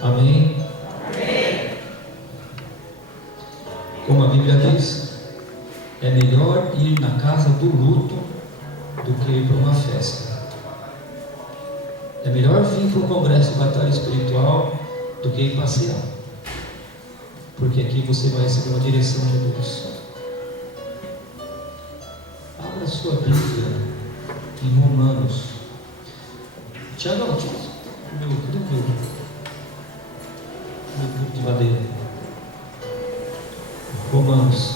Amém? Como a Bíblia diz, é melhor ir na casa do luto do que ir para uma festa. É melhor vir para o congresso de batalha espiritual do que ir passear, porque aqui você vai receber uma direção de Deus. Abra sua Bíblia em Romanos. Tiago, cadê o meu grupo de madeira? Romanos,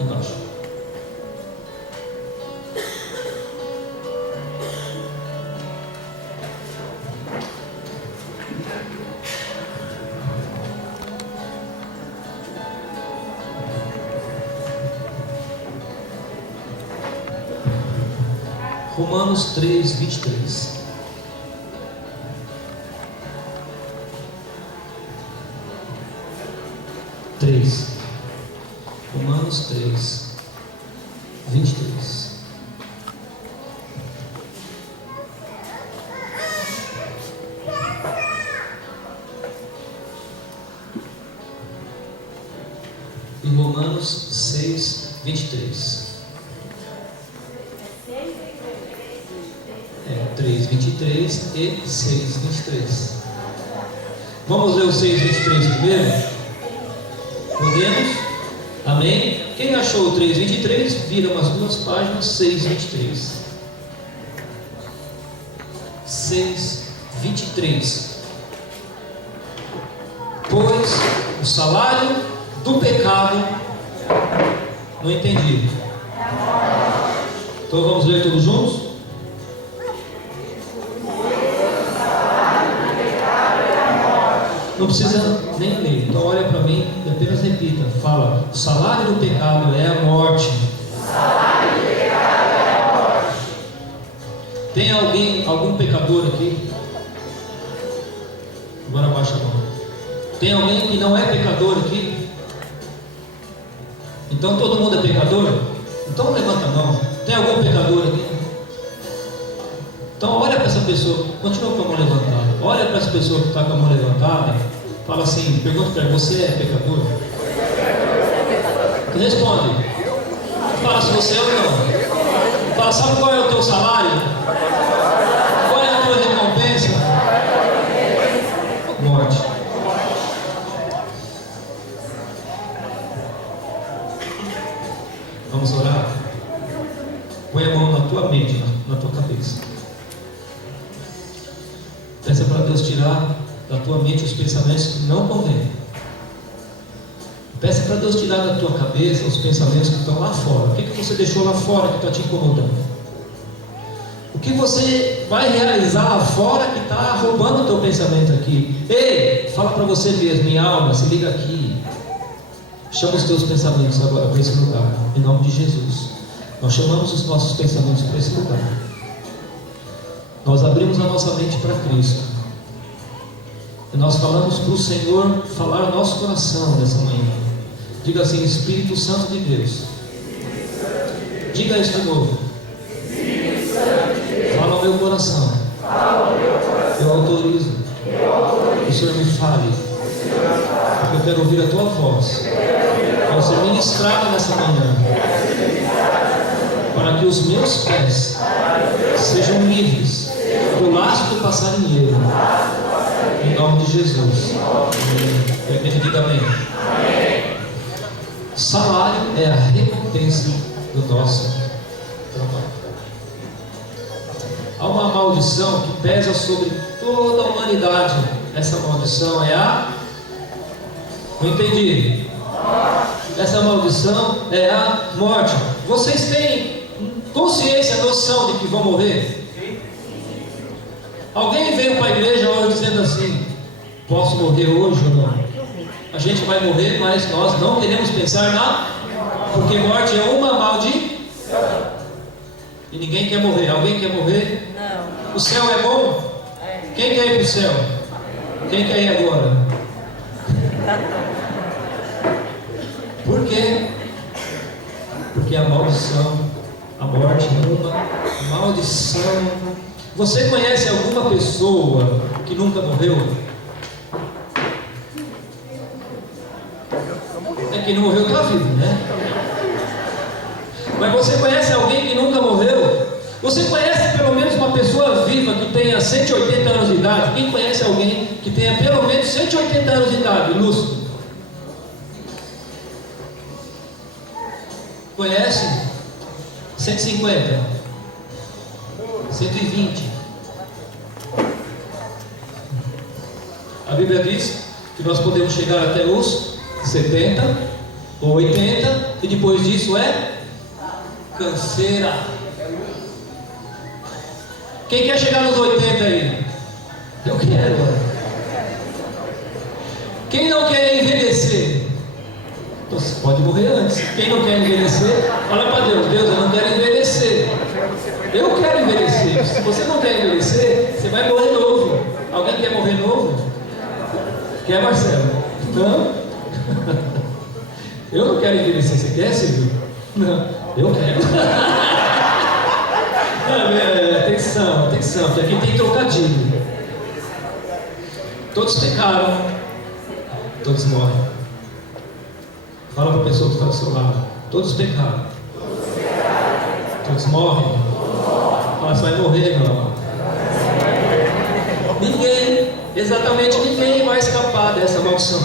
embaixo. Romanos 3, 23. Romanos 3, 23. E Romanos 6, 23. 3, 23 e 6, 23. Vamos ler o 6, 23 primeiro? Podemos? Amém? Quem achou o 3, 23, vira umas duas páginas, 6, 23. 6, 23. Pois o salário do pecado, não entendi. Então vamos ler todos juntos? Não precisa nem ler, então olha para mim e apenas repita. Fala: o salário do pecado é a morte. O salário do pecado é a morte. Tem algum pecador aqui? Agora abaixa a mão. Tem alguém que não é pecador aqui? Então todo mundo é pecador? Então levanta a mão. Tem algum pecador aqui? Então olha para essa pessoa, continua com a mão levantada. Olha para essa pessoa que está com a mão levantada. Fala assim, pergunta para ela: você é pecador? Responde. Fala se você é ou não. Fala: sabe qual é o teu salário? Qual é a tua recompensa? Morte. Vamos orar? Põe a mão na tua mente, na tua cabeça. Peça para Deus tirar da tua mente os pensamentos que não convêm. Peça para Deus tirar da tua cabeça os pensamentos que estão lá fora. O que você deixou lá fora que está te incomodando? O que você vai realizar lá fora que está roubando o teu pensamento aqui? Ei, fala para você mesmo: minha alma, se liga aqui. Chama os teus pensamentos agora para esse lugar, em nome de Jesus. Nós chamamos os nossos pensamentos para esse lugar. Nós abrimos a nossa mente para Cristo. E nós falamos para o Senhor falar no nosso coração nessa manhã. Diga assim: Espírito Santo de Deus. Diga isso de novo. Fala ao meu coração. Eu autorizo. Que o Senhor me fale. Porque eu quero ouvir a tua voz. Quero ser ministrado nessa manhã. Para que os meus pés sejam livres do laço do passarinheiro. Em nome de Jesus. A igreja diga amém. Salário é a recompensa do nosso trabalho. Há uma maldição que pesa sobre toda a humanidade. Essa maldição é a... Não entendi. Essa maldição é a morte. Vocês têm consciência, noção de que vão morrer? Alguém veio para a igreja hoje dizendo assim: posso morrer hoje ou não? A gente vai morrer, mas nós não queremos pensar na... Porque morte é uma maldição. E ninguém quer morrer. Alguém quer morrer? Não. O céu é bom? Quem quer ir para o céu? Quem quer ir agora? Por quê? Porque a maldição, a morte é uma maldição Você conhece alguma pessoa que nunca morreu? É que não morreu está vivo, né? Mas você conhece alguém que nunca morreu? Você conhece pelo menos uma pessoa viva que tenha 180 anos de idade? Quem conhece alguém que tenha pelo menos 180 anos de idade, lúcido? Conhece? 150? 120? A Bíblia diz que nós podemos chegar até os 70 ou 80 e depois disso é canseira. Quem quer chegar nos 80 aí? Eu quero. Quem não quer envelhecer? Você pode morrer antes. Quem não quer envelhecer, fala para Deus: Deus, eu não quero envelhecer. Eu quero envelhecer. Se você não quer envelhecer, você vai morrer novo. Alguém quer morrer novo? Quer, Marcelo? Não? Eu não quero envelhecer. Você quer, Silvio? Não. Eu quero. Atenção, atenção, porque aqui tem trocadilho. Todos pecaram, todos morrem. Fala para a pessoa que está do seu lado: todos pecaram, todos morrem. Fala, você vai morrer, meu amor. Ninguém, exatamente ninguém vai escapar dessa maldição.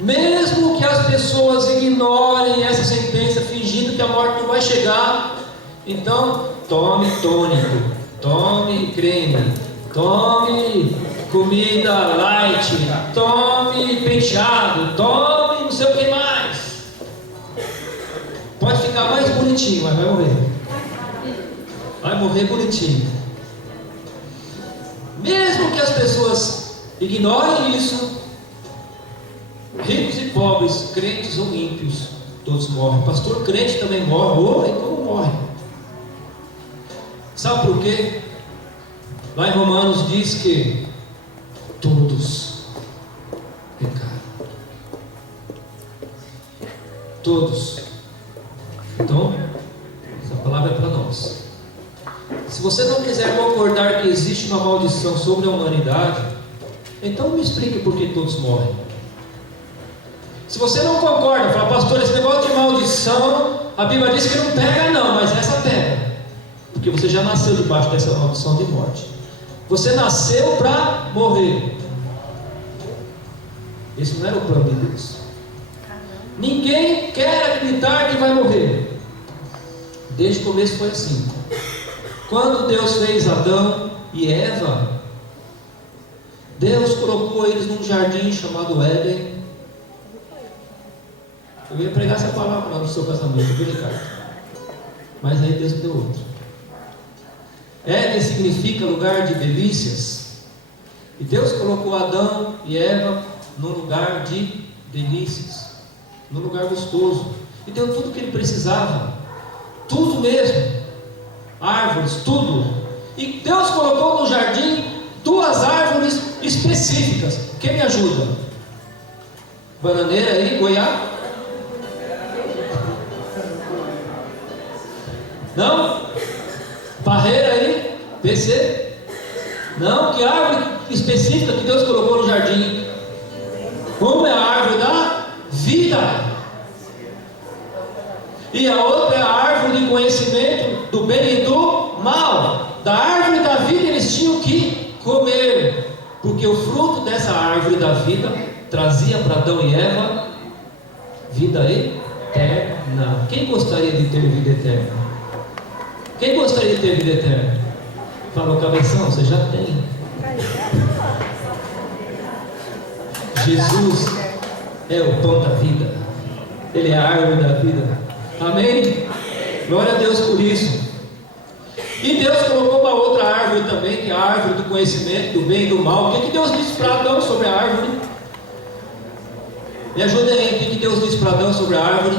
Mesmo que as pessoas ignorem essa sentença, fingindo que a morte não vai chegar, então tome tônico, tome creme, tome comida light, tome penteado, tome não sei o que mais. Pode ficar mais bonitinho, mas vai morrer. Vai morrer bonitinho. Mesmo que as pessoas ignorem isso, ricos e pobres, crentes ou ímpios, todos morrem. Pastor crente também morre. E como morre? Sabe por quê? Lá em Romanos diz que todos pecaram. Todos. Então, essa palavra é para nós. Se você não quiser concordar que existe uma maldição sobre a humanidade, então me explique por que todos morrem. Se você não concorda, fala: pastor, esse negócio de maldição, a Bíblia diz que não pega não, mas essa pega. Porque você já nasceu debaixo dessa maldição de morte. Você nasceu para morrer. Esse não era o plano de Deus. Ninguém quer acreditar que vai morrer. Desde o começo foi assim. Quando Deus fez Adão e Eva, Deus colocou eles num jardim chamado Éden. Eu ia pregar essa palavra lá no seu casamento, viu, Ricardo? Mas aí Deus me deu outra. Éden significa lugar de delícias. E Deus colocou Adão e Eva num lugar de delícias, num lugar gostoso. E deu tudo o que ele precisava. Tudo mesmo. Árvores, tudo. E Deus colocou no jardim duas árvores específicas. Quem me ajuda? Bananeira aí, goiaba? Não? Parreira aí? PC? Não? Que árvore específica que Deus colocou no jardim? Uma é a árvore da vida. E a outra é a árvore de conhecimento do bem e do mal. Da árvore da vida eles tinham que comer, porque o fruto dessa árvore da vida trazia para Adão e Eva vida eterna. Quem gostaria de ter vida eterna? Quem gostaria de ter vida eterna? Falou, cabeção, você já tem. Jesus é o pão da vida. Ele é a árvore da vida. Amém? Glória a Deus por isso. E Deus colocou uma outra árvore também, que é a árvore do conhecimento do bem e do mal. O que Deus disse para Adão sobre a árvore? Me ajuda aí, o que Deus disse para Adão sobre a árvore?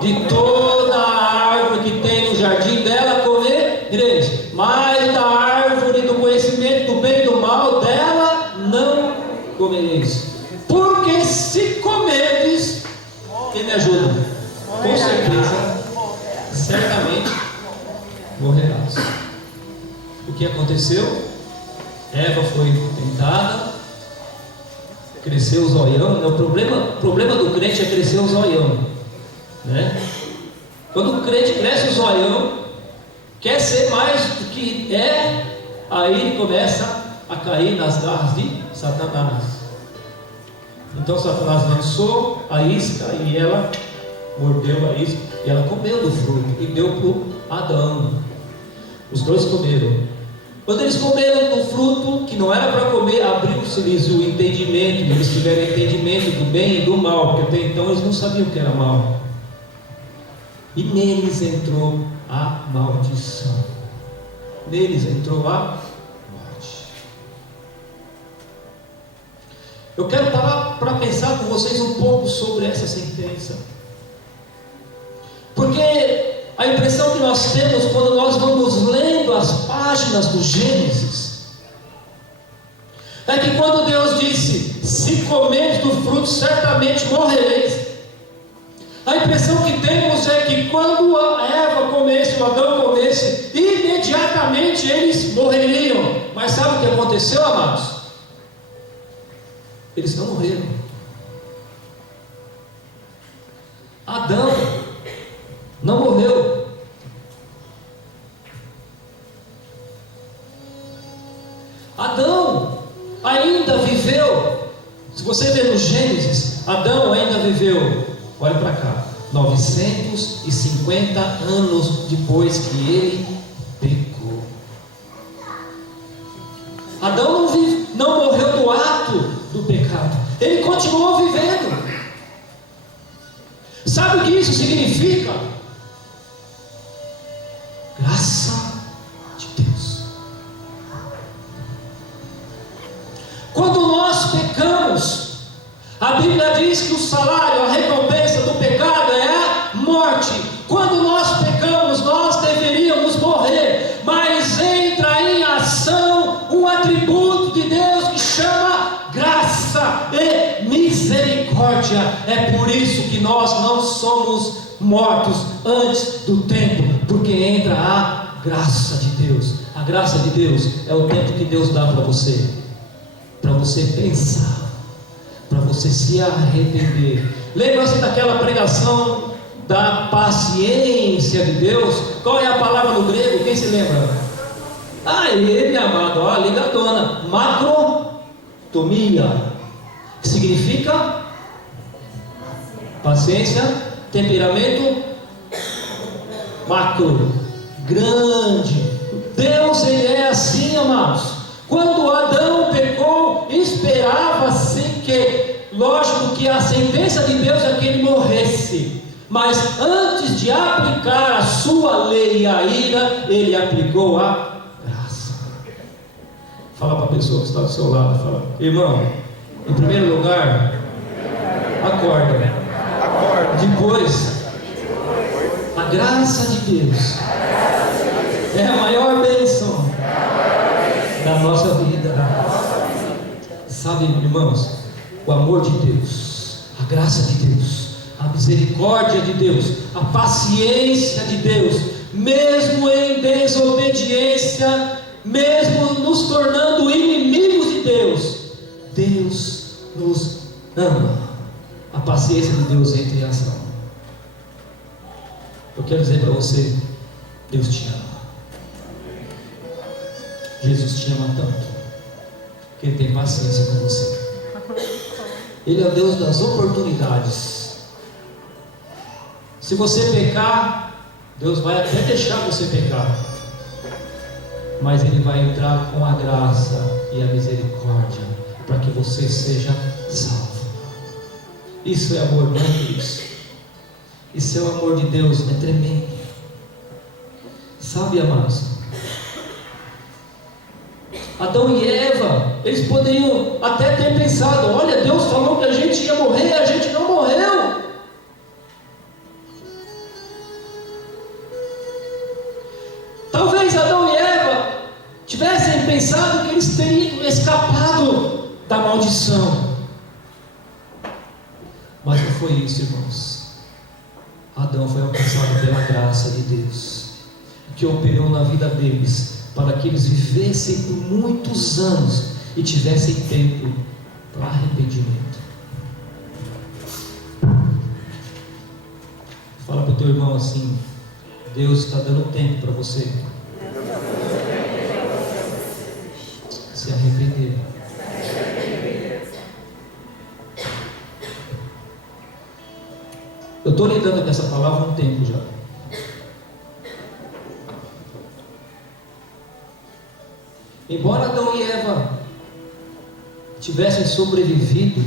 De toda a árvore que tem no jardim dela comereis, mas da árvore do conhecimento do bem e do mal dela não comereis, porque se comerdes, quem me ajuda? Com certeza, certamente morrerás. que aconteceu? Eva foi tentada, cresceu o zoião, né? O problema do crente é crescer o zoião, né? Quando o crente cresce o zoião, quer ser mais do que é, aí ele começa a cair nas garras de Satanás. Então Satanás lançou a isca e ela mordeu a isca e ela comeu do fruto e deu para Adão. Os dois comeram. Quando eles comeram do fruto que não era para comer, abriu-se-lhes o entendimento, eles tiveram entendimento do bem e do mal, porque até então eles não sabiam o que era mal. E neles entrou a maldição. Neles entrou a morte. Eu quero parar para pensar com vocês um pouco sobre essa sentença. Porque a impressão que nós temos quando nós vamos lendo as páginas do Gênesis é que quando Deus disse: se comeres do fruto, certamente morrereis. A impressão que temos é que quando a Eva comesse, o Adão comesse, imediatamente eles morreriam. Mas sabe o que aconteceu, amados? Eles não morreram. Adão não morreu. Adão ainda viveu. Se você ver no Gênesis, Adão ainda viveu, olha para cá, 950 anos depois que ele pecou. Adão não morreu do ato do pecado, ele continuou vivendo. Sabe o que isso significa? Graça de Deus. Quando nós pecamos, a Bíblia diz que o salário, a recompensa do pecado é a morte. Quando nós pecamos, nós deveríamos morrer, mas entra em ação um atributo de Deus que chama graça e misericórdia. É por isso que nós não somos mortos antes do tempo, porque entra a graça de Deus. A graça de Deus é o tempo que Deus dá para você pensar, para você se arrepender. Lembra-se daquela pregação da paciência de Deus? Qual é a palavra no grego? Quem se lembra? Aí, minha amada, ó, ligadona, macrotomia, que significa paciência, temperamento macro, grande. Deus, ele é assim, amados. Quando Adão pecou, esperava-se que, lógico que a sentença de Deus é que ele morresse, mas antes de aplicar a sua lei e a ira, ele aplicou a graça. Fala para a pessoa que está do seu lado, fala: irmão, em primeiro lugar, acorda. Depois, a graça de Deus é a maior bênção da nossa vida. Sabe, irmãos, o amor de Deus, a graça de Deus, a misericórdia de Deus, a paciência de Deus, mesmo em desobediência, mesmo nos tornando inimigos de Deus, Deus nos ama. A paciência de Deus entra em ação. Eu quero dizer para você: Deus te ama. Jesus te ama tanto que Ele tem paciência com você. Ele é o Deus das oportunidades. Se você pecar, Deus vai até deixar você pecar, mas Ele vai entrar com a graça e a misericórdia para que você seja salvo. Isso é amor, não é Deus? Isso é o amor de Deus, é tremendo. Sabe, amados, Adão e Eva, eles poderiam até ter pensado: olha, Deus falou que a gente ia morrer, a gente não morreu. Talvez Adão e Eva tivessem pensado que eles teriam escapado da maldição, mas não foi isso, irmãos. Adão foi alcançado pela graça de Deus, que operou na vida deles para que eles vivessem por muitos anos e tivessem tempo para arrependimento. Fala para o teu irmão assim: Deus está dando tempo para você se arrepender. Eu estou lidando com essa palavra há um tempo já. Embora Adão e Eva tivessem sobrevivido,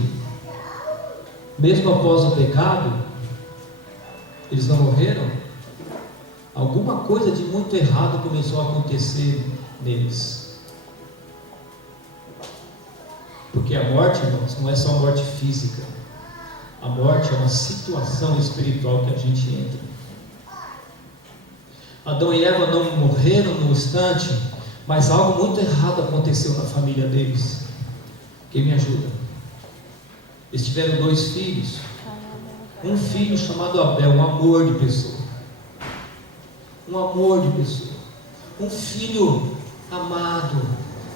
mesmo após o pecado, eles não morreram. Alguma coisa de muito errado começou a acontecer neles. Porque a morte, irmãos, não é só morte física. A morte é uma situação espiritual que a gente entra. Adão e Eva não morreram no instante, mas algo muito errado aconteceu na família deles. Quem me ajuda? Eles tiveram 2 filhos. Um filho chamado Abel, um amor de pessoa. Um amor de pessoa. Um filho amado,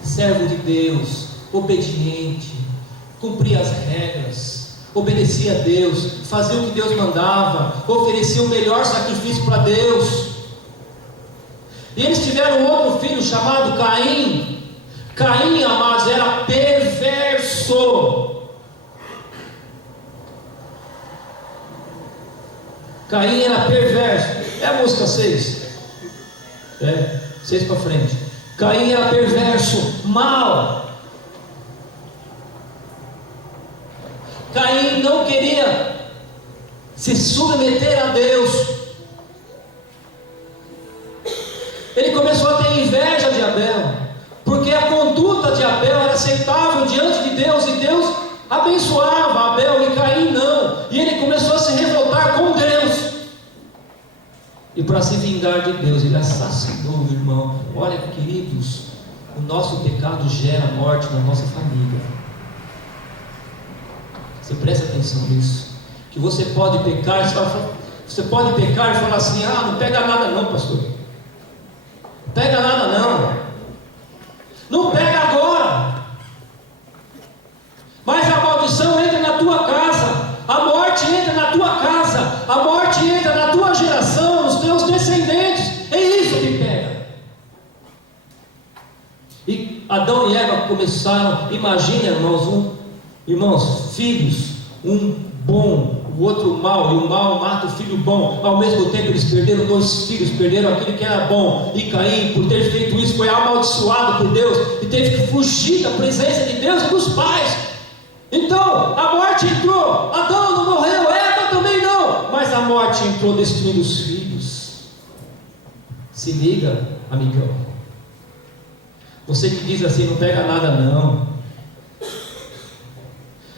servo de Deus, obediente, cumpria as regras, obedecia a Deus, fazia o que Deus mandava, oferecia o melhor sacrifício para Deus. E eles tiveram outro filho chamado Caim. Caim, amados, era perverso. Caim era perverso. É a música 6. 6 para frente. Caim era perverso, mau. Caim não queria se submeter a Deus. Ele começou a ter inveja de Abel, porque a conduta de Abel era aceitável diante de Deus, e Deus abençoava Abel e Caim não. E ele começou a se revoltar com Deus, e para se vingar de Deus, ele assassinou o irmão. Olha, queridos, o nosso pecado gera morte na nossa família. Você presta atenção nisso, que você pode pecar, você pode pecar e falar assim: ah, não pega nada não, pastor, não pega nada não, não pega agora, mas a maldição entra na tua casa, a morte entra na tua casa, a morte entra na tua geração, nos teus descendentes, é isso que pega. E Adão e Eva começaram, imagina, irmãos, filhos, um bom, o outro mau, e o mau mata o filho bom. Ao mesmo tempo eles perderam 2 filhos, perderam aquele que era bom. E Caim, por ter feito isso, foi amaldiçoado por Deus e teve que fugir da presença de Deus e dos pais. Então a morte entrou. Adão não morreu, Eva também não, mas a morte entrou destruindo os filhos. Se liga, amigão, você que diz assim: não pega nada não,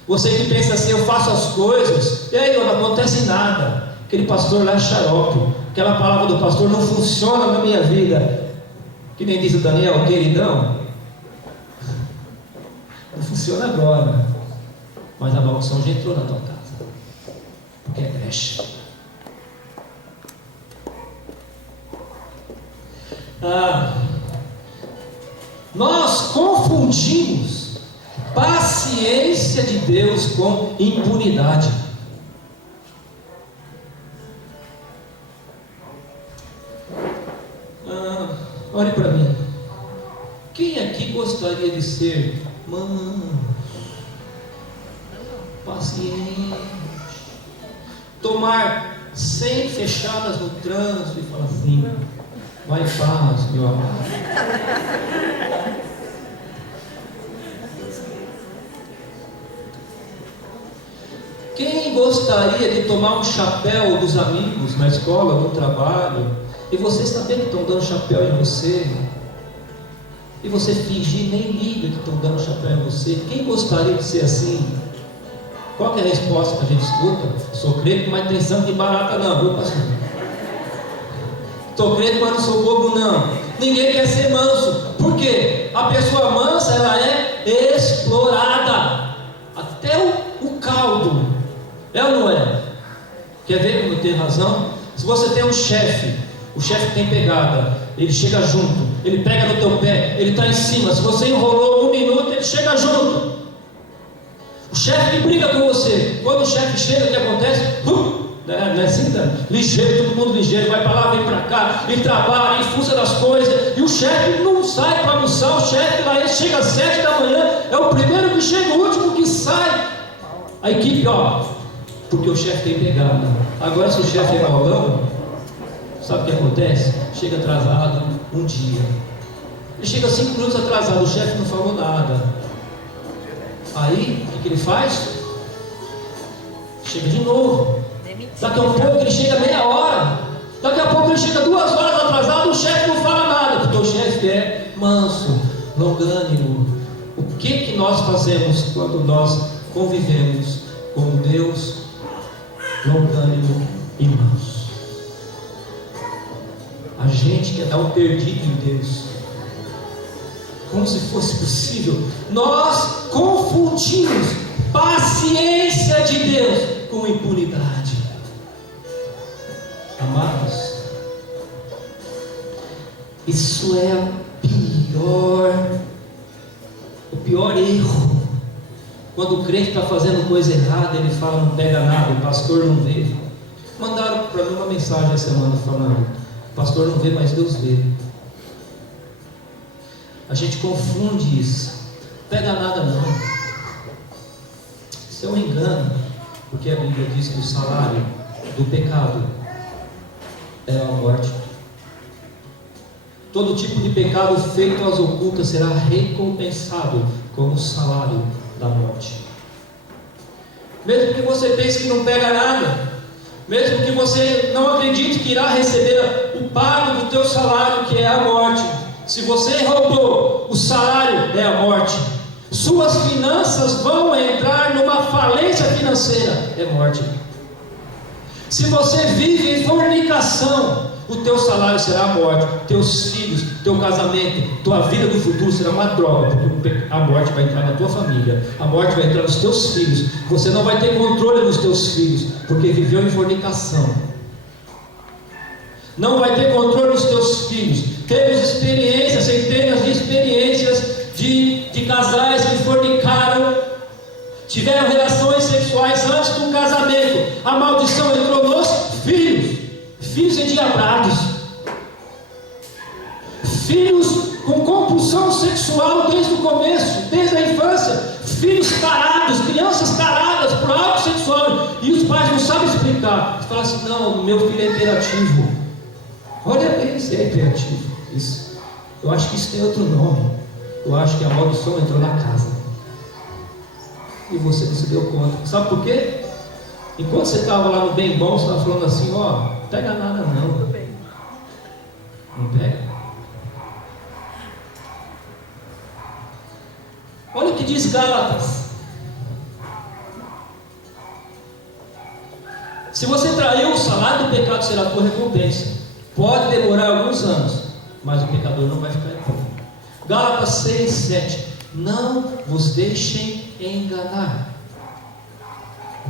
você que pensa assim: eu faço as coisas e aí não acontece nada, aquele pastor lá é xarope, aquela palavra do pastor não funciona na minha vida, que nem diz o Daniel, queridão, não funciona agora, mas a maldição já entrou na tua casa, porque é brecha. Nós confundimos paciência de Deus com impunidade. Olhe para mim. Quem aqui gostaria de ser paciente, tomar 100 fechadas no trânsito e falar assim: vai em paz, meu amado? Quem gostaria de tomar um chapéu dos amigos na escola, no trabalho, e você saber que estão dando chapéu em você, e você fingir nem liga que estão dando chapéu em você? Quem gostaria de ser assim? Qual que é a resposta que a gente escuta? Sou crente, mas tem sangue de barata não, viu, pastor? Estou crente, mas não sou bobo não. Ninguém quer ser manso. Por quê? A pessoa mansa, ela é explorada até o caldo. É ou não é? Quer ver como eu tenho razão? Se você tem um chefe, o chefe tem pegada, ele chega junto, ele pega no teu pé, ele está em cima. Se você enrolou 1 minuto, ele chega junto. O chefe que briga com você, quando o chefe chega, o que acontece? Não é assim, tá? Ligeiro, todo mundo ligeiro, vai para lá, vem para cá, e trabalha, e fuça das coisas, e o chefe não sai para almoçar, o chefe lá, ele chega às 7 da manhã, é o primeiro que chega, o último que sai. A equipe, porque o chefe tem pegada. Agora, se o chefe é maulão, sabe o que acontece? Chega atrasado um dia, ele chega 5 minutos atrasado, o chefe não falou nada. Aí, o que ele faz? Chega de novo. Daqui a pouco ele chega meia hora. Daqui a pouco ele chega 2 horas atrasado, o chefe não fala nada, porque o chefe é manso, longânimo. O que nós fazemos quando nós convivemos com Deus longânimo e manso? A gente quer dar um perdido em Deus, como se fosse possível. Nós confundimos paciência de Deus com impunidade. Amados, isso é o pior erro. Quando o crente está fazendo coisa errada, ele fala, não pega nada, o pastor não vê. Mandaram para mim uma mensagem essa semana falando, o pastor não vê, mas Deus vê. A gente confunde isso. Não pega nada não. Isso é um engano, porque a Bíblia diz que o salário do pecado é a morte. Todo tipo de pecado feito às ocultas será recompensado com o salário da morte. Mesmo que você pense que não pega nada, mesmo que você não acredite que irá receber o pago do teu salário, que é a morte. Se você roubou, o salário é a morte. Suas finanças vão entrar numa falência financeira, é morte. Se você vive em fornicação, o teu salário será a morte. Teus filhos, teu casamento, tua vida do futuro será uma droga, porque a morte vai entrar na tua família, a morte vai entrar nos teus filhos. Você não vai ter controle dos teus filhos, porque viveu em fornicação. Não vai ter controle dos teus filhos. Temos experiências, centenas de experiências de casais que fornicaram, tiveram relações sexuais antes do casamento. A maldição entrou nos filhos endiabrados, filhos com compulsão sexual desde o começo, desde a infância, filhos tarados, crianças taradas por algo sexual, e os pais não sabem explicar. Você fala assim, não, meu filho é hiperativo. Olha bem se é hiperativo. Isso. Eu acho que isso tem outro nome. Eu acho que a maldição entrou na casa e você não se deu conta. Sabe por quê? Enquanto você estava lá no bem bom, você estava falando assim, não pega nada não. Não pega. Olha o que diz Gálatas. Se você traiu, o salário do pecado será a tua recompensa. Pode demorar alguns anos, mas o pecador não vai ficar impune. Gálatas 6, 7. Não vos deixem enganar.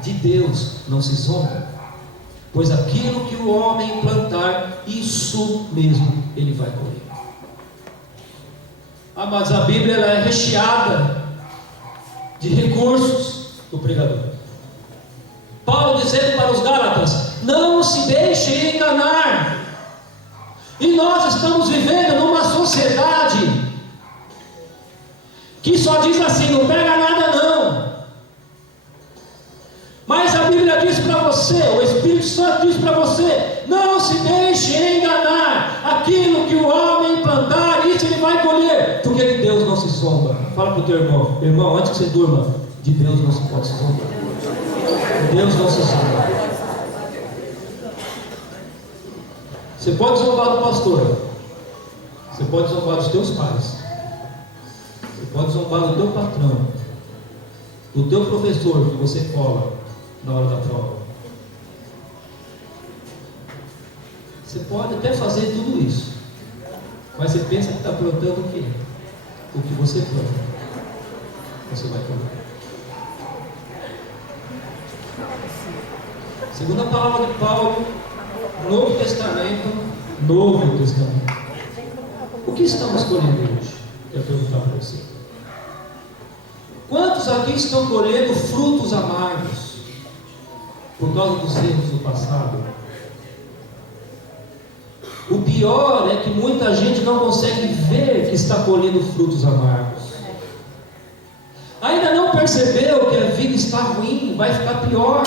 De Deus não se zomba, pois aquilo que o homem plantar, isso mesmo ele vai colher. Mas a Bíblia ela é recheada de recursos do pregador. Paulo dizendo para os Gálatas, não se deixem enganar. E nós estamos vivendo numa sociedade que só diz assim, não pega nada não. Mas a Bíblia diz para você, o Espírito Santo diz para você, não se deixe enganar. Aquilo que o homem plantar, isso ele vai colher. Porque de Deus não se zomba. Fala para o teu irmão, irmão, antes que você durma, de Deus não se pode zombar. De Deus não se zomba. Você pode zombar do pastor, você pode zombar dos teus pais, você pode zombar do teu patrão, do teu professor que você cola na hora da prova. Você pode até fazer tudo isso, mas você pensa que está plantando o quê? O que você planta, você vai colher. Segundo a palavra de Paulo, Novo Testamento. O que estamos colhendo hoje? Quero perguntar para você. Quantos aqui estão colhendo frutos amargos por causa dos erros do passado? O pior é que muita gente não consegue ver que está colhendo frutos amargos. Ainda não percebeu que a vida está ruim, vai ficar pior.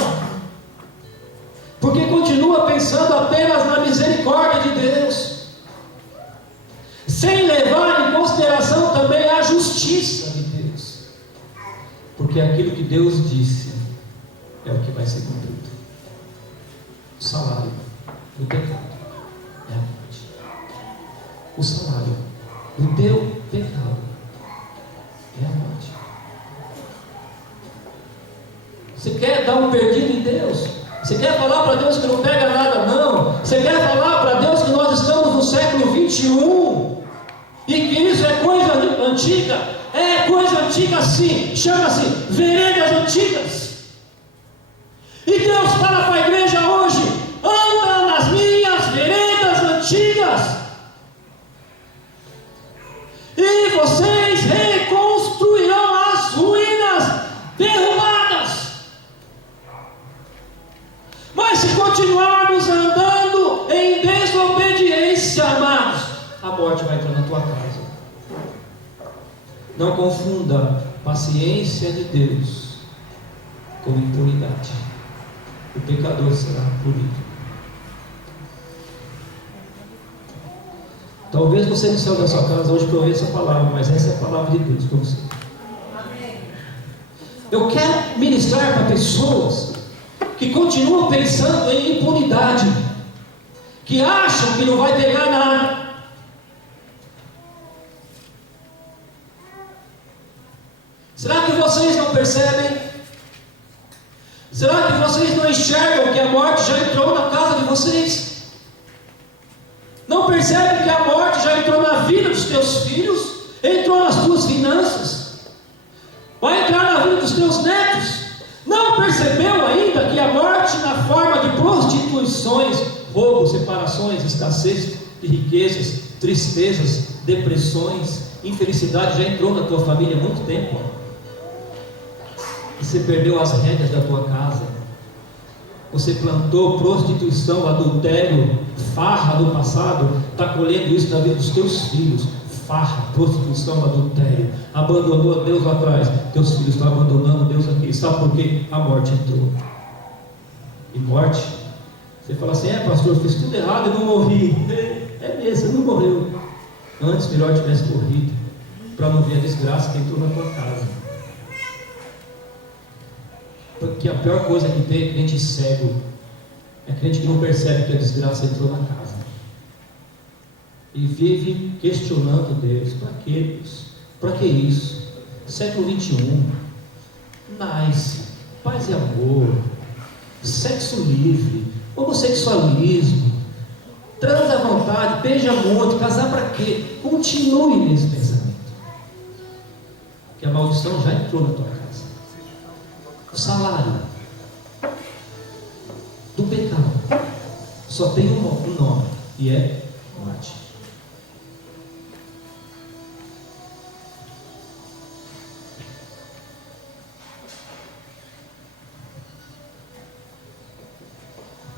Porque continua pensando apenas na misericórdia de Deus, sem levar em consideração também a justiça de Deus. Porque aquilo que Deus disse é o que vai ser cumprido. O salário do pecado é a morte. O salário do teu pecado é a morte. Você quer dar um perdido em Deus? Você quer falar para Deus que não pega nada, não? Você quer falar para Deus que nós estamos no século 21 e que isso é coisa antiga? É coisa antiga sim, chama-se veredas antigas. E Deus fala para a igreja hoje: anda nas minhas veredas antigas, e vocês reconstruirão as ruínas derrubadas. Mas se continuarmos andando em desobediência, amados, a morte vai entrar na tua casa. Não confunda paciência de Deus com impunidade. O pecador será punido. Talvez você não saiu da sua casa hoje para ouvir essa palavra, mas essa é a palavra de Deus para você. Eu quero ministrar para pessoas que continuam pensando em impunidade, que acham que não vai pegar nada. Será que vocês não percebem? Será que vocês não enxergam que a morte já entrou na casa de vocês? Não percebem que a morte já entrou na vida dos teus filhos? Entrou nas tuas finanças? Vai entrar na vida dos teus netos? Não percebeu ainda que a morte na forma de prostituições, roubos, separações, escassez de riquezas, tristezas, depressões, infelicidade já entrou na tua família há muito tempo? Você perdeu as rédeas da tua casa. Você plantou prostituição, adultério, farra do passado. Está colhendo isso na vida dos teus filhos. Farra, prostituição, adultério. Abandonou Deus lá atrás. Teus filhos estão abandonando Deus aqui. Sabe por quê? A morte entrou. E morte, você fala assim: pastor, eu fiz tudo errado e não morri. É mesmo, você não morreu. Antes melhor tivesse morrido, para não ver a desgraça que entrou na tua casa. Porque a pior coisa que tem é crente cego. É crente que não percebe que a desgraça entrou na casa e vive questionando Deus. Para que Deus? Para que isso? Século 21, nice, paz e amor, sexo livre, homossexualismo, transa à vontade, beija muito, casar para quê? Continue nesse pensamento, que a maldição já entrou na tua casa. O salário do pecado só tem um nome, e é morte.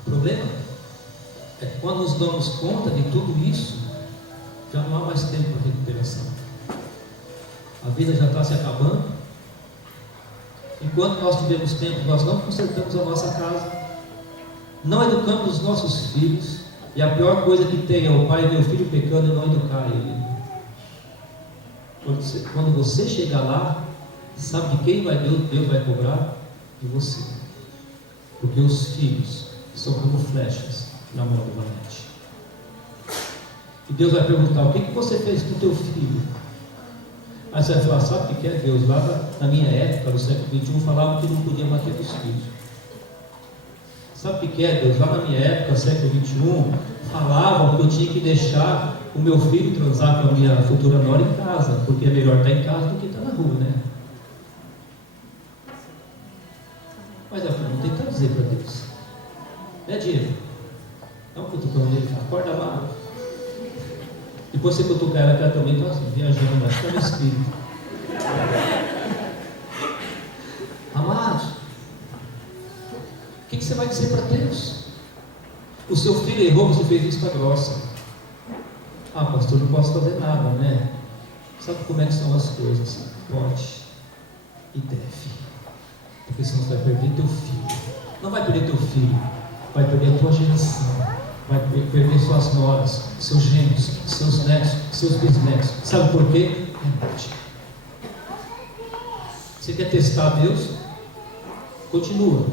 O problema é que quando nos damos conta de tudo isso, já não há mais tempo para recuperação. A vida já está se acabando. Enquanto nós tivemos tempo, nós não consertamos a nossa casa, não educamos os nossos filhos, e a pior coisa que tem é o pai ver o filho pecando e não educar ele. Quando você chegar lá, sabe de quem Deus vai cobrar? De você. Porque os filhos são como flechas na mão do valente. E Deus vai perguntar: o que você fez com o teu filho? Aí você vai falar: sabe o que é Deus? Lá na minha época, no século 21, falavam que não podia bater nos filhos. Sabe o que é Deus? Lá na minha época, século 21, falavam que eu tinha que deixar o meu filho transar com a minha futura nora em casa, porque é melhor estar em casa do que estar na rua, né? Mas eu não tem que dizer para Deus, né, Diego? Dá um cutucão dele, acorda lá. Depois você cutucar ela, que ela também está assim, viajando, acho que é no espírito. Amados, o que você vai dizer para Deus? O seu filho errou, você fez vista grossa. Ah, pastor, não posso fazer nada, né? Sabe como é que são as coisas? Pode e deve. Porque senão você vai perder teu filho. Não vai perder teu filho, vai perder a tua geração, vai perder suas noras, seus genros, seus netos, seus bisnetos. Sabe por quê? É morte. Você quer testar Deus? Continua.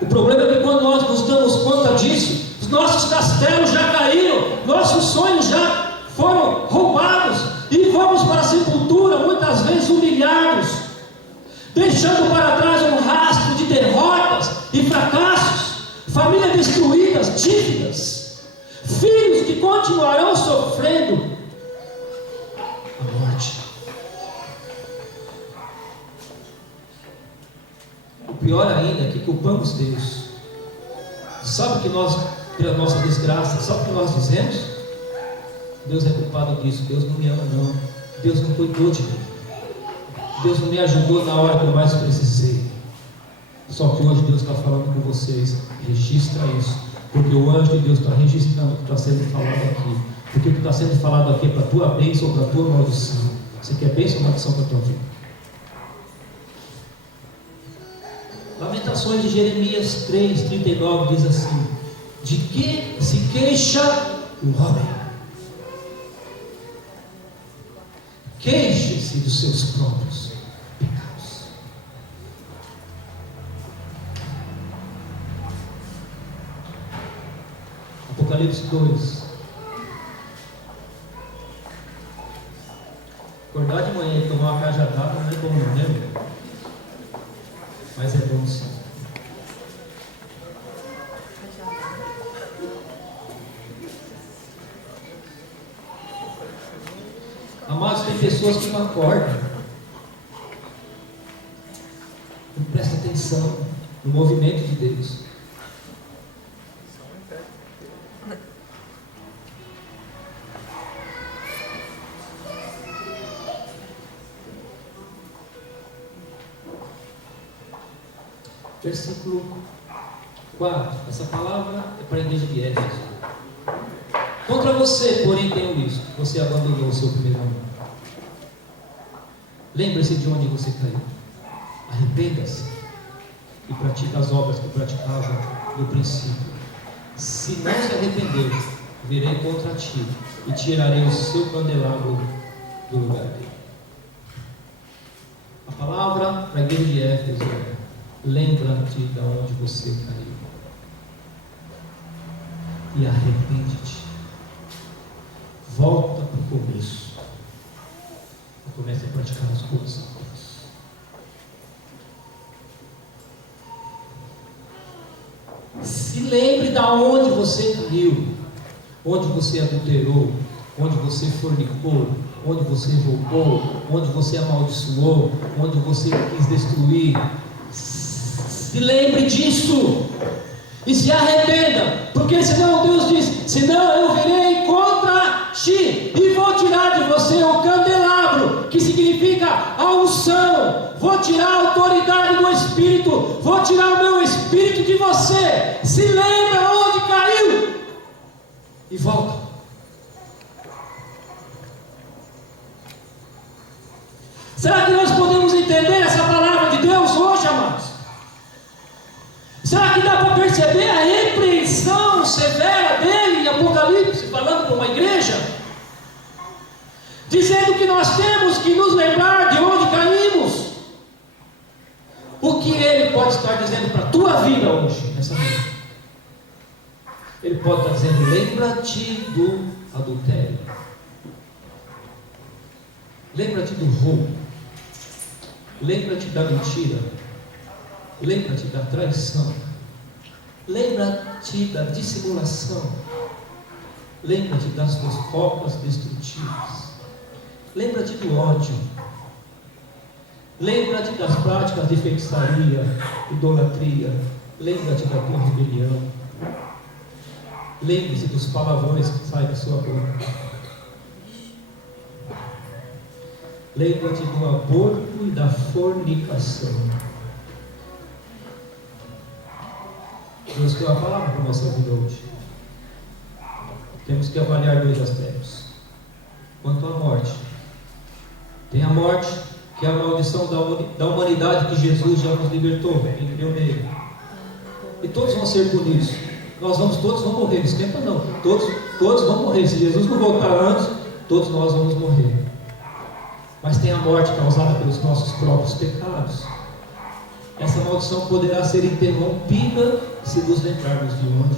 O problema é que quando nós nos damos conta disso, os nossos castelos já caíram, nossos sonhos já foram roubados, e vamos para a sepultura, muitas vezes humilhados, deixando para trás um rastro de derrotas e fracassos, famílias destruídas, dívidas, filhos que continuarão sofrendo a morte. O pior ainda é que culpamos Deus. Sabe que nós, pela nossa desgraça, sabe o que nós dizemos? Deus é culpado disso, Deus não me ama não, Deus não cuidou de mim, Deus não me ajudou na hora que eu mais precisei. Só que hoje Deus está falando com vocês, registra isso, porque o anjo de Deus está registrando o que está sendo falado aqui, porque o que está sendo falado aqui é para a tua bênção ou para a tua maldição. Você quer bênção ou maldição para a tua vida? Lamentações de Jeremias 3:39 diz assim: de que se queixa o homem? Queixe-se dos seus próprios pecados. Apocalipse 2. Acordar de manhã e tomar uma cajadada não é bom, não é, meu? Mas é bom sim. Amados, tem pessoas que não acordam. Não presta atenção no movimento de Deus. Versículo 4. Essa palavra é para a igreja de Éfeso. Contra você, porém, tenho isto: você abandonou o seu primeiro amor. Lembre-se de onde você caiu. Arrependa-se e pratique as obras que praticava no princípio. Se não se arrepender, virei contra ti e tirarei o seu candelabro do lugar dele. A palavra para a igreja de Éfeso é: lembra-te de onde você caiu e arrepende-te. Volta para o começo e comece a praticar as coisas. Se lembre de onde você caiu, onde você adulterou, onde você fornicou, onde você roubou, onde você amaldiçoou, onde você quis destruir. Se lembre disso e se arrependa, porque senão Deus diz: senão eu virei contra ti e vou tirar de você o candelabro, que significa a unção, vou tirar a autoridade do Espírito, vou tirar o meu Espírito de você. Se lembra onde caiu e volta. Será que nós podemos entender essa palavra de Deus hoje, amados? Será que dá para perceber a repreensão severa dele em Apocalipse, falando para uma igreja? Dizendo que nós temos que nos lembrar de onde caímos. O que ele pode estar dizendo para a tua vida hoje, nessa manhã? Ele pode estar dizendo: lembra-te do adultério, lembra-te do roubo, lembra-te da mentira, lembra-te da traição, lembra-te da dissimulação, lembra-te das tuas obras destrutivas, lembra-te do ódio, lembra-te das práticas de feitiçaria, idolatria, lembra-te da tua rebelião. Lembre-se dos palavrões que saem da sua boca. Lembra-te do aborto e da fornicação. Deus tem uma palavra para a nossa vida hoje. Temos que avaliar dois aspectos. Quanto à morte, tem a morte, que é a maldição da humanidade que Jesus já nos libertou, quem creu nele. E todos vão ser punidos. Todos vão morrer, não esquenta não. Todos vão morrer. Se Jesus não voltar antes, todos nós vamos morrer. Mas tem a morte causada pelos nossos próprios pecados. Essa maldição poderá ser interrompida se nos lembrarmos de onde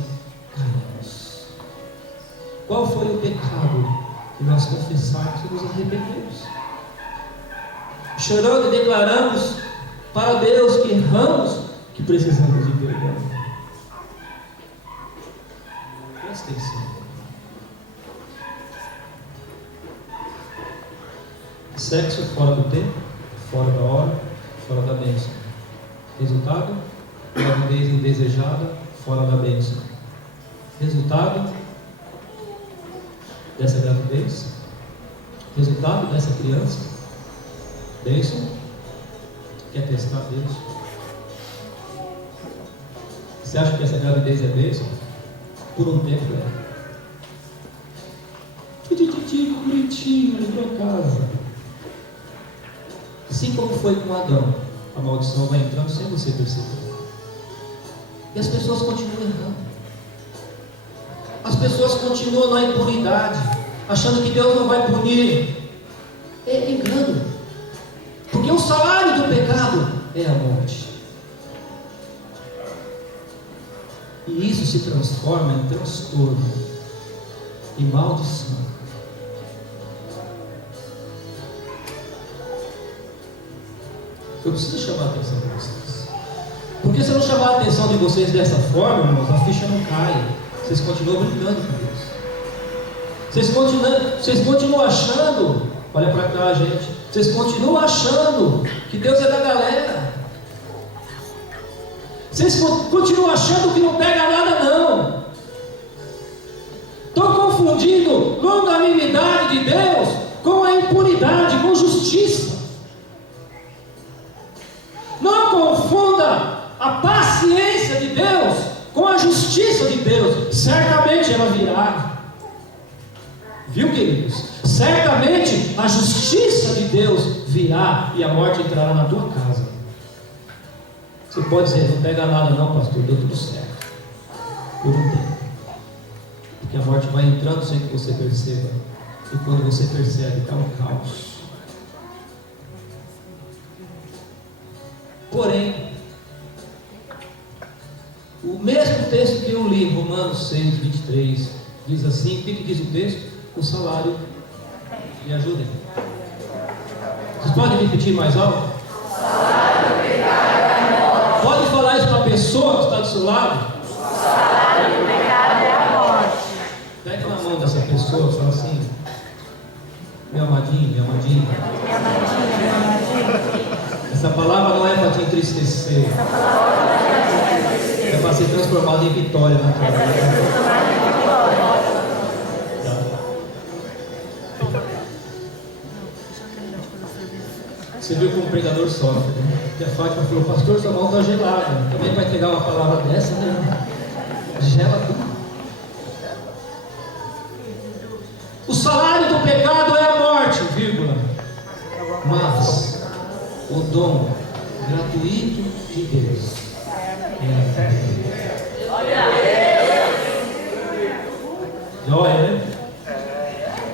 caímos. Qual foi o pecado que nós confessarmos e nos arrependemos? Chorando e declaramos para Deus que erramos, que precisamos de perdão. Presta atenção. Sexo fora do tempo, fora da hora, fora da bênção. Resultado: gravidez indesejada, fora da bênção. Resultado dessa gravidez, resultado dessa criança, bênção. Quer testar Deus? Você acha que essa gravidez é bênção? Por um tempo é. Tititico, bonitinho, limpou a casa. Assim como foi com Adão, a maldição vai entrando sem você perceber. E as pessoas continuam errando. As pessoas continuam na impunidade, achando que Deus não vai punir. É engano. Porque o salário do pecado é a morte. E isso se transforma em transtorno e maldição. Eu preciso chamar a atenção de vocês. Porque se eu não chamar a atenção de vocês dessa forma, irmãos, a ficha não cai. Vocês continuam brincando com Deus. Vocês continuam achando, olha para cá, gente. Vocês continuam achando que Deus é da galera. Vocês continuam achando que não pega nada, não. Estão confundindo longanimidade de Deus com a impunidade, com justiça. Não confunda a paciência de Deus com a justiça de Deus. Certamente ela virá. Viu, queridos? Certamente a justiça de Deus virá e a morte entrará na tua casa. Você pode dizer, não pega nada não, pastor, deu tudo certo. Por um tempo. Porque a morte vai entrando sem que você perceba. E quando você percebe, está um caos. Porém, o mesmo texto que eu li, Romanos 6, 23, diz assim, o que diz o texto? O salário, me ajudem. Vocês podem repetir mais alto? O salário do pecado é a morte. Pode falar isso para a pessoa que está do seu lado? O salário do pecado é a morte. Pega na mão dessa pessoa e fala assim, meu amadinho, minha amadinha. Meu amadinho, meu amadinho. Essa palavra não é para te entristecer. É para ser transformada em vitória na tua vida. Você viu como o pregador sofre, né? Que a Fátima falou, pastor, sua mão está gelada. Também vai pegar uma palavra dessa, né? Gela tudo. O salário do pecado é a morte, vírgula. Mas o dom gratuito de Deus é a vida. Olha, né?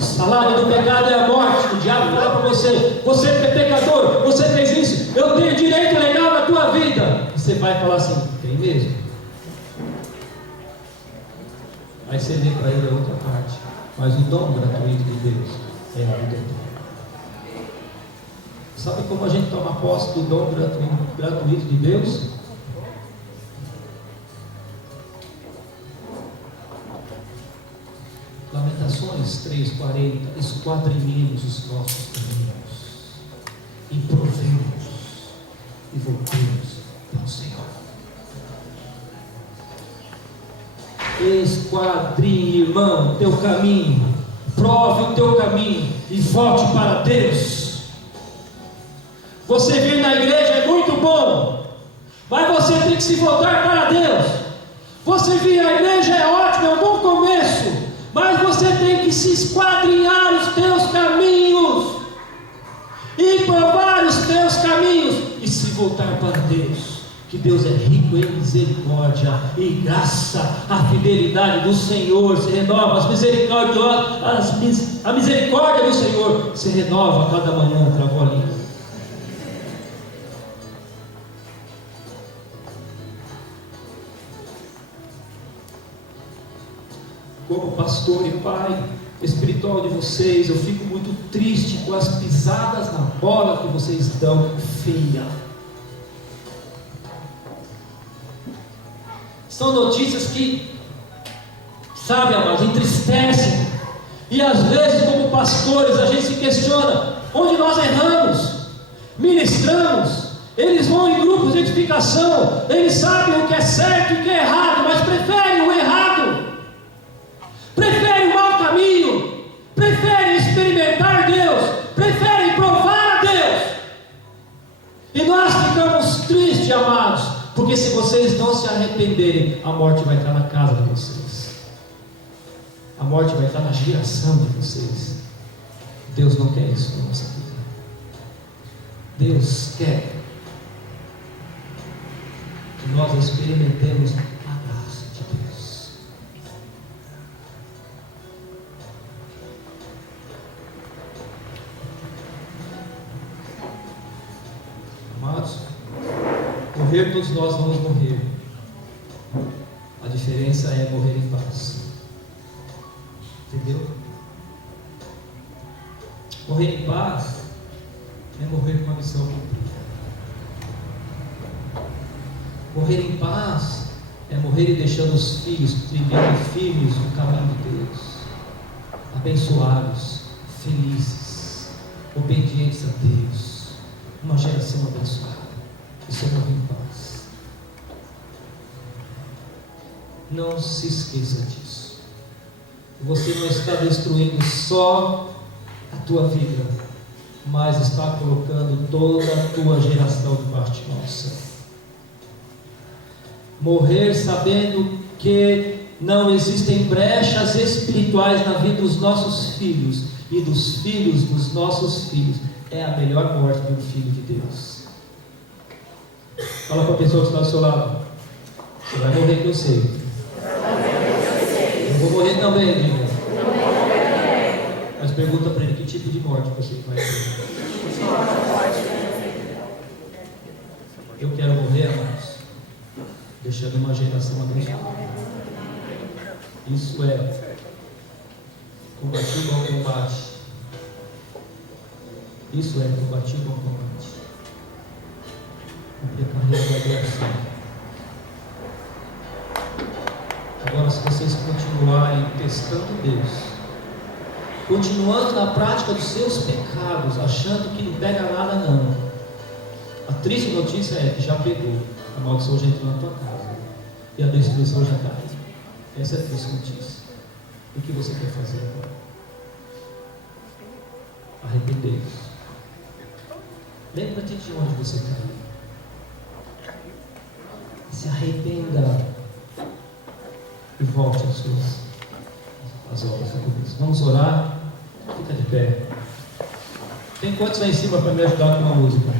O salário do pecado é a morte. O diabo fala para você, você é pecador, você fez isso, eu tenho direito legal na tua vida. E você vai falar assim, tem mesmo? Aí você vem para ele a outra parte. Mas o dom gratuito de Deus é a vida. Sabe como a gente toma posse do dom gratuito de Deus? Lamentações 3:40, esquadrinhemos os nossos caminhos e provemos e voltemos para o Senhor. Esquadrinhe, irmão, o teu caminho. Prove o teu caminho e volte para Deus. Você vir na igreja é muito bom, mas você tem que se voltar para Deus. Você vir à igreja é ótimo, é um bom começo, mas você tem que se esquadrinhar os teus caminhos e provar os teus caminhos e se voltar para Deus. Que Deus é rico em misericórdia e graça. A fidelidade do Senhor se renova, a misericórdia do Senhor se renova a cada manhã. Travou a língua. Como pastor e pai espiritual de vocês, eu fico muito triste com as pisadas na bola que vocês dão feia. São notícias que, sabe, amados, entristecem. E às vezes, como pastores, a gente se questiona onde nós erramos, ministramos. Eles vão em grupos de edificação, eles sabem o que é certo e o que é errado, mas preferem o errado, preferem o mau caminho, preferem experimentar Deus, preferem provar a Deus. E nós ficamos tristes, amados, porque se vocês não se arrependerem, a morte vai estar na casa de vocês, a morte vai estar na geração de vocês. Deus não quer isso na nossa vida. Deus quer que nós experimentemos a graça de Deus. Amados, morrer todos nós vamos morrer. A diferença é morrer em paz. Entendeu? Morrer em paz é morrer com a missão cumprida. Morrer em paz é morrer e deixando os filhos trilhando firmes no caminho de Deus, abençoados, felizes, obedientes a Deus, uma geração abençoada. Isso é morrer em paz. Não se esqueça disso. Você não está destruindo só a tua vida, mas está colocando toda a tua geração debaixo de nossa. Morrer sabendo que não existem brechas espirituais na vida dos nossos filhos e dos filhos dos nossos filhos é a melhor morte de um filho de Deus. Fala para a pessoa que está do seu lado: você vai morrer, que eu sei. Eu vou morrer também, diga. Mas pergunta para ele: que tipo de morte você vai ter? Eu quero morrer, amados, deixando uma geração abençoada. Isso é combater o bom combate. Isso é combater o bom combate. Cumprir a carreira da adoração. Agora, se vocês continuarem testando Deus, continuando na prática dos seus pecados, achando que não pega nada, não. A triste notícia é que já pegou. A maldição já entrou na tua casa e a destruição já caiu. Essa é a triste notícia. O que você quer fazer agora? Arrepender-se. Lembra-te de onde você caiu. Se arrependa e volte às obras da cobiça. Vamos orar. Fica de pé. Tem quantos lá em cima para me ajudar com uma música?